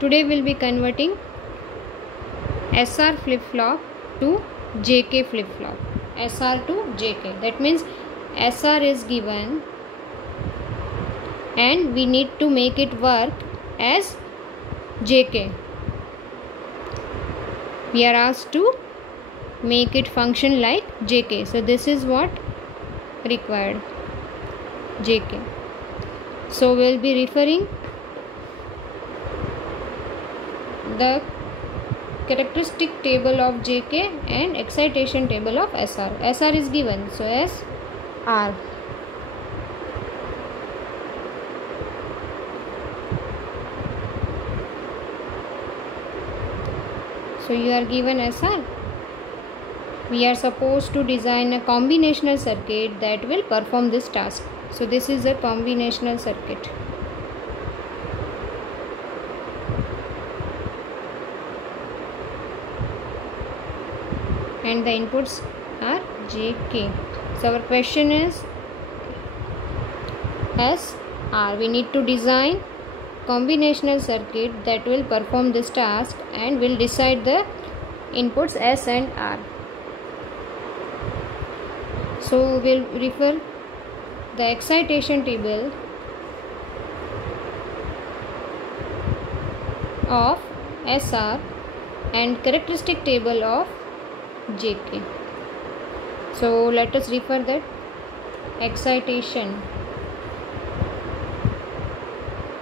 Today we'll be converting SR flip-flop to JK flip-flop. SR to JK. That means SR is given and we need to make it work as JK. We are asked to make it function like JK. So this is what required, JK. So we'll be referring the characteristic table of JK and excitation table of SR. SR is given, so SR. So you are given SR. We are supposed to design a combinational circuit that will perform this task. So this is a combinational circuit. And the inputs are JK. So our question is SR. We need to design combinational circuit that will perform this task and will decide the inputs S and R. So we'll refer the excitation table of SR and characteristic table of JK. So let us refer that excitation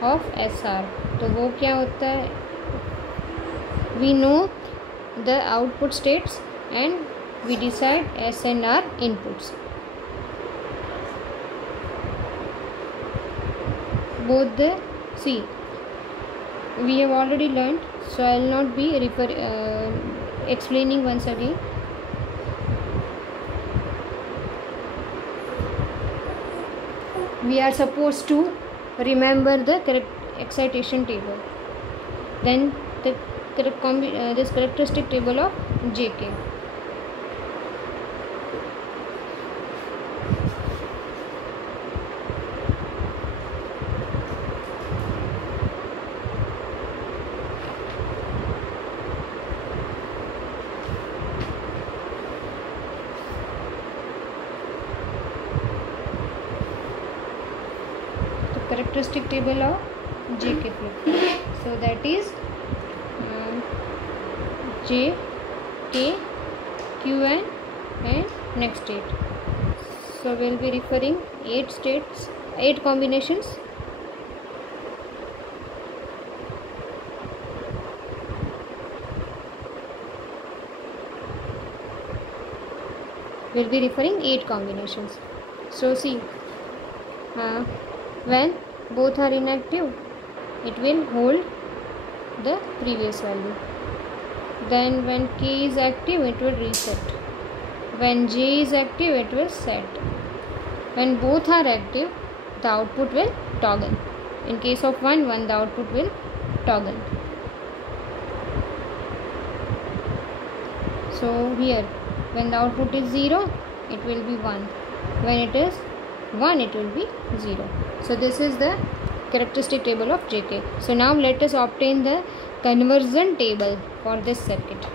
of SR. तो वो क्या होता है? We know the output states and we decide S and R inputs. Both the we have already learned, so I will not be explaining once again. We are supposed to remember the correct excitation table, then this characteristic table of JK. Characteristic table of JK flip-flop. So that is J, K, Q and next state. So we will be referring 8 states, 8 combinations. We will be referring 8 combinations. So see, when both are inactive, it will hold the previous value. Then when K is active, it will reset. When J is active, it will set. When both are active, the output will toggle. In case of one, the output will toggle. So here, when the output is 0, it will be 1. When it is 1, it will be 0. So this is the characteristic table of JK. So now let us obtain the conversion table for this circuit.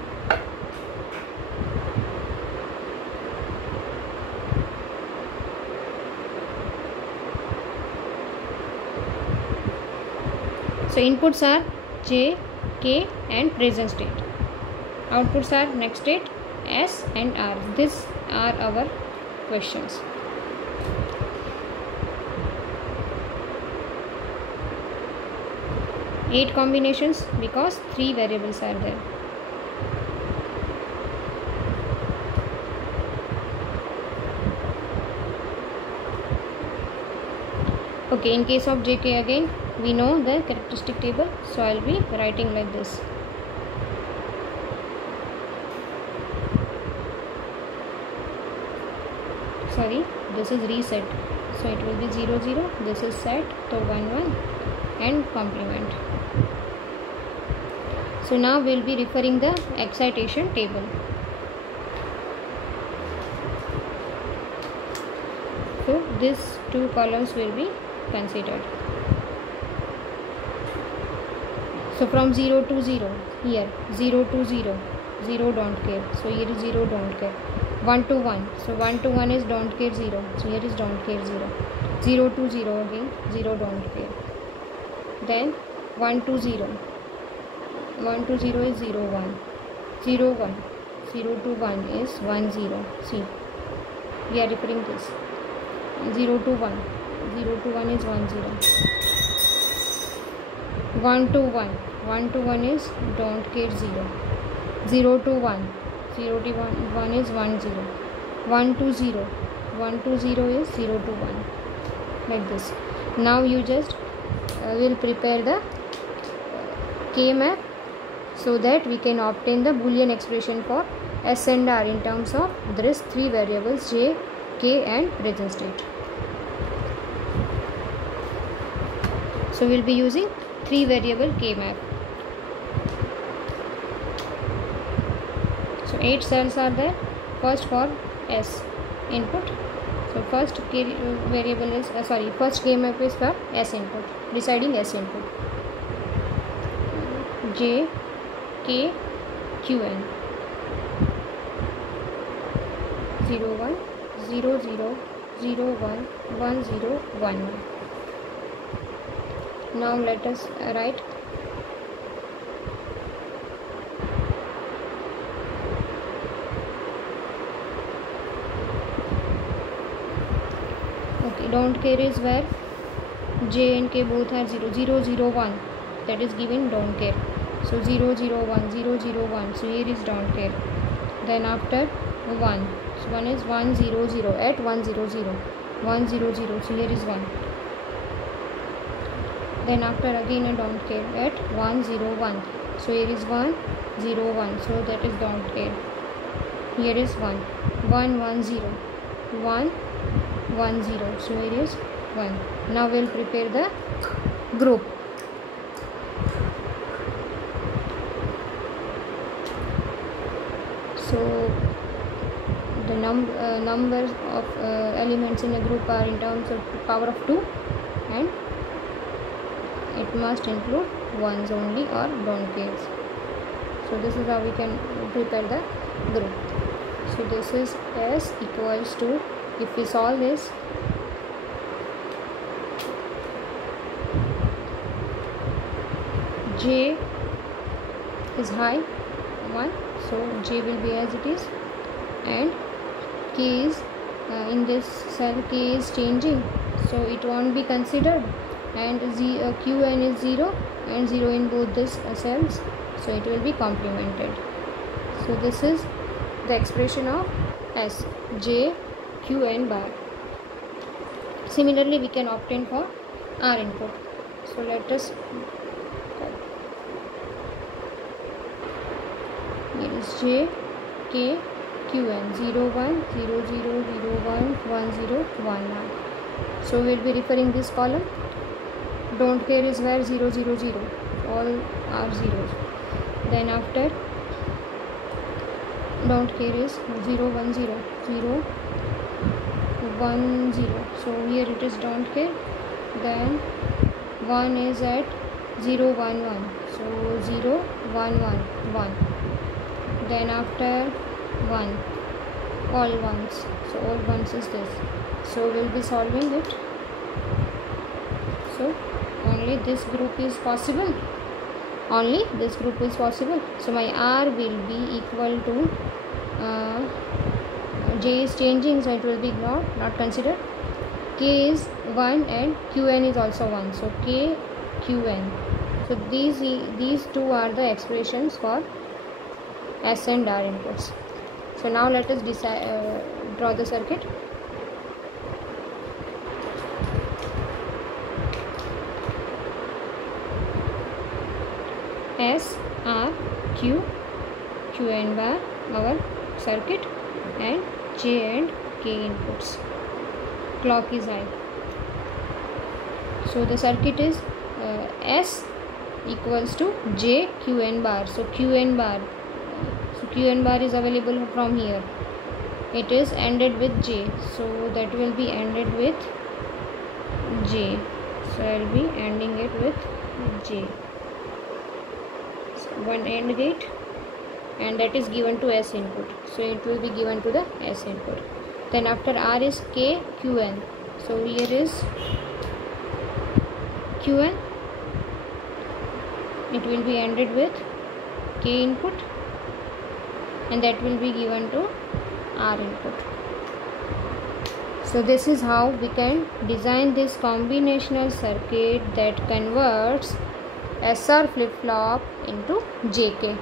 So inputs are J, K and present state. Outputs are next state, S and R. These are our questions. Eight combinations because 3 variables are there. Okay, in case of JK again, we know the characteristic table, so I will be writing like this. Sorry, this is reset, so it will be 0 0. This is set, so 1 1 and complement. So now we will be referring the excitation table. So these 2 columns will be considered. So from 0 to 0, here 0 to 0, 0 don't care, so here is 0 don't care. 1 to 1, so 1 to 1 is don't care 0, so here is don't care 0. 0 to 0 again, 0 don't care. Then 1 to 0, 1 to 0 is 0 1, 0 1, 0 to 1 is 1 0. See, we are referring this. 0 to 1, 0 to 1 is 1 0. 1 to 1, 1 to 1 is don't care 0. 0 to 1, 0 to 1 is 1 0. 1 to 0, 1 to 0 is 0 to 1, like this. Now you just will prepare the K-map so that we can obtain the Boolean expression for S and R in terms of these three variables J, K and present state. So we will be using 3 variable K-map. So 8 cells are there. First for S input. So first K variable is first K-map is for S input, deciding S input. J, K, Q, N. 0 1, 0 0, 0 1, 1 0, 1 1. Now let us write don't care is where J and K both are 0, 0 0 1, that is given don't care. So 0 0 1, 0 0 1, so here is don't care. Then after 1, so 1 is 1 0 0 at 1 0 0, 1 0 0, so here is 1. Then after again a don't care at 1 0 1, so here is 1 0 1, so that is don't care. Here is 1 1 1 0, 1 1 0, so here is 1. Now we will prepare the group. So the numbers of elements in a group are in terms of power of 2, and it must include ones only or don't cares. So this is how we can prepare the group. So this is S equals to, if we solve this, J is high 1, so J will be as it is, and K is in this cell K is changing, so it won't be considered, and Qn is 0 and 0 in both these cells, so it will be complemented. So this is the expression of S, J, Q and bar. Similarly we can obtain for R input. So let us, here is J, K, Q and 0 1, 0 0, 0 1, 1 0, 1 1. So we will be referring this column. Don't care is where 0 0 0, all are zeros. Then after don't care is 0 1 0, 0 1 0, so here it is don't care. Then 1 is at 0 1 1, so 0 1 1 1. Then after 1, all ones, so all ones is this. So we will be solving it. So only this group is possible, only this group is possible. So my R will be equal to J is changing, so it will be ignored, not considered. K is 1 and Qn is also 1, so K, Qn. So these two are the expressions for S and R inputs. So now let us draw the circuit. S, R, Q, Q and bar our circuit, and J and K inputs. Clock is high. So the circuit is S equals to J, Q and bar. So Q and bar. So Q and bar is available from here. It is ended with J. So that will be ended with J. So I will be ending it with J. one AND gate, and that is given to S input, so it will be given to the S input. Then after R is K Qn, so here is Qn, it will be ANDed with K input, and that will be given to R input. So this is how we can design this combinational circuit that converts SR flip-flop into JK.